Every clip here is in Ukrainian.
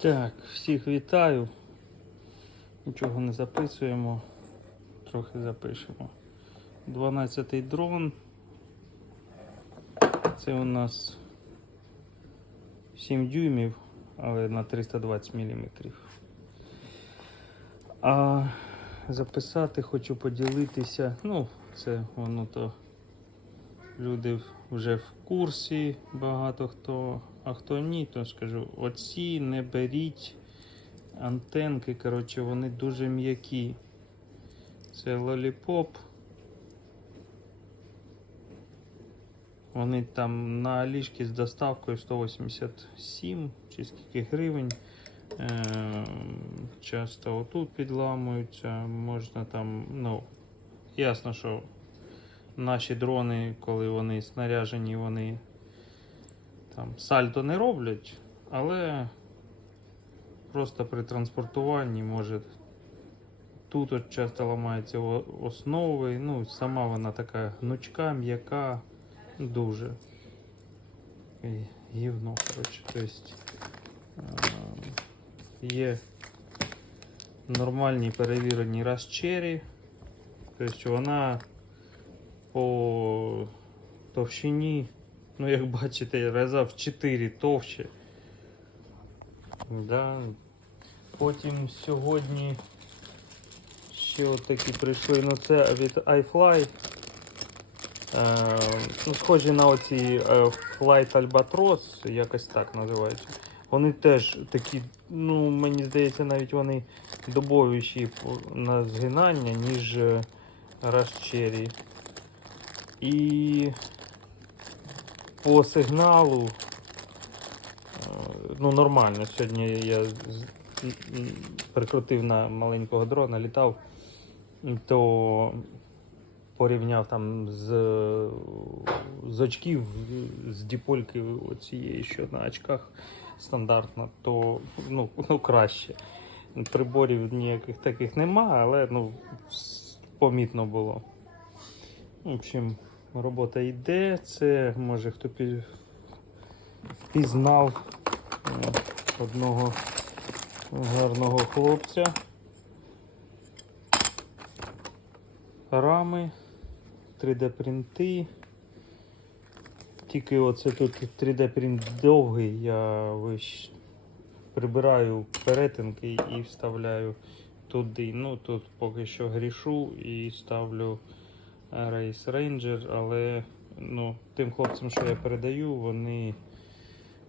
Так, всіх вітаю. Нічого не записуємо, трохи запишемо. 12-й дрон. Це у нас 7 дюймів, але на 320 мм. А записати хочу поділитися. Ну, це воно то люди вже в курсі, багато хто, а хто ні, то скажу, оці не беріть антенки, коротше, вони дуже м'які. Це лоліпоп. Вони там на Алішки з доставкою 187 чи скільки гривень. Е, часто отут підламуються, можна там, ну, ясно, що наші дрони, коли вони снаряжені, вони там сальто не роблять, але просто при транспортуванні може тут от часто ламаються основи. Ну, сама вона така гнучка, м'яка, дуже. Гівно, коротше, то есть, е, є нормальні перевірені розчері. Тобто вона по товщині, ну як бачите, раза в 4 товще. Да. Потім сьогодні ще от такі прийшли, ну це від iFly. Е, ну, схожі на оці е, Flight Albatros, якось так називаються. Вони теж такі, ну мені здається, навіть вони добовіші на згинання, ніж е, Расчері. І по сигналу, е, ну нормально. Сьогодні я прикрутив на маленького дрона, літав, то порівняв там з, з очків з діпольки оцієї, що на очках стандартно, то ну, ну краще. Приборів ніяких таких нема, але ну, помітно було. В общем, робота йде. Це може хто впізнав е, одного гарного хлопця. Рами, 3D принти. Тільки оце тут 3D принт довгий, я вищ... прибираю перетинки і вставляю туди. Ну тут поки що грішу і ставлю Race Ranger, але ну, тим хлопцям, що я передаю, вони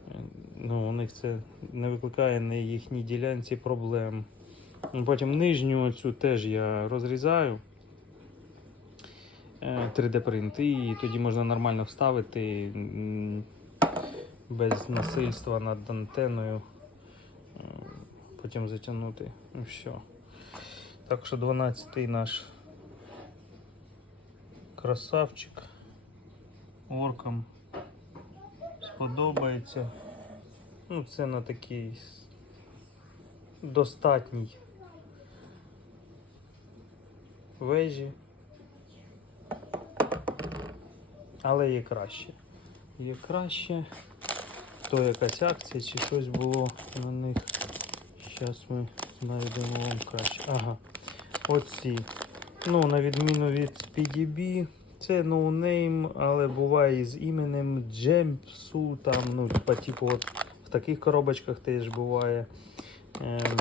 е, ну, у них це не викликає на їхній ділянці проблем. Ну, Потім нижню цю теж я розрізаю. е, 3D принт, і тоді можна нормально вставити без насильства над антеною. Е, Потім затягнути. Все. Так що 12-й наш красавчик. Оркам сподобається. Ну, це на такий достатній вежі. Але є краще. Є краще. То якась акція чи щось було на них. Зараз ми знайдемо вам краще. Ага. Оці. Ну, на відміну від PDB, це ноунейм, але буває з іменем Джемпсу, там, ну, по типу от в таких коробочках теж буває. Ем.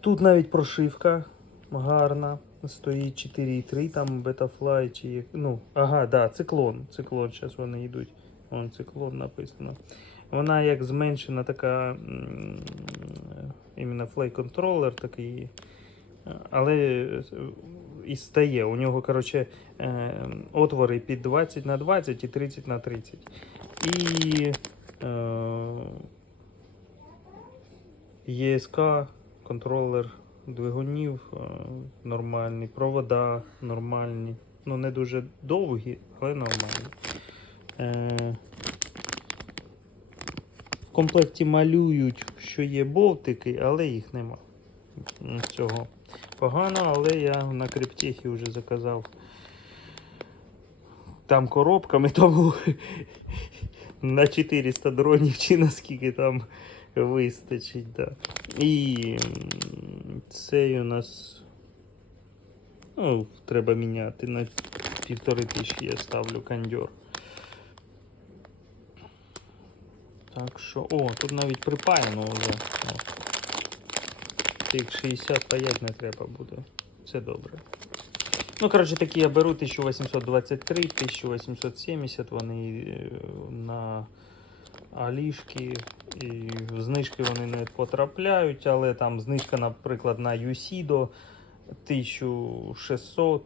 Тут навіть прошивка гарна. Стоїть 4,3, там Betafly чи. Ну, ага, да, циклон. Циклон, зараз вони йдуть. Вон циклон написано. Вона як зменшена така іменно флей контролер такий. Але е, і стає. У нього, коротше, е, отвори під 20 на 20 і 30 на 30. І е, ЄСК, контролер двигунів е, нормальний, провода нормальні. Ну, не дуже довгі, але нормальні. Комплекті малюють, що є болтики, але їх нема. Цього погано, але я на криптехі вже заказав там коробками, тому на 400 дронів чи наскільки там вистачить. Да. І цей у нас. Ну, треба міняти на півтори тисячі я ставлю кондьор. Так що. О, тут навіть припаяно вже. Тих 60 паять не треба буде. Це добре. Ну, коротше, такі я беру 1823, 1870, вони е, на Алішки, і в знижки вони не потрапляють, але там знижка, наприклад, на Юсідо 1600,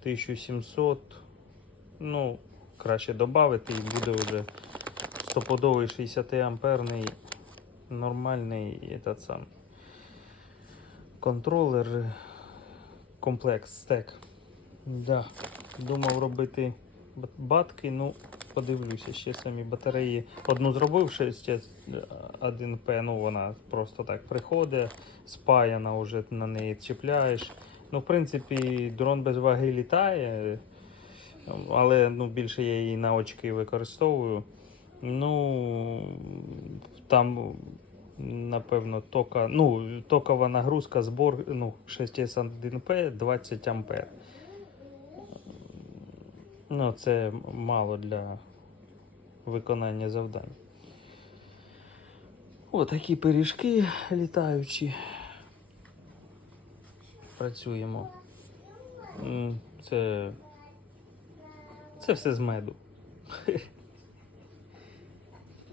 1700. Ну, краще додати і буде вже стопудовий 60 амперний нормальний этот сам контролер комплект стек. Да. Думав робити батки, ну подивлюся, ще самі батареї. Одну зробив 6 1П, ну вона просто так приходить, спаяна вже на неї чіпляєш. Ну, в принципі, дрон без ваги літає, але ну, більше я її на очки використовую. Ну, там, напевно, тока, ну, токова нагрузка, збор ну, 6S1P 20 ампер. Ну, це мало для виконання завдань. О, такі пиріжки літаючі. Працюємо. Це. Це все з меду.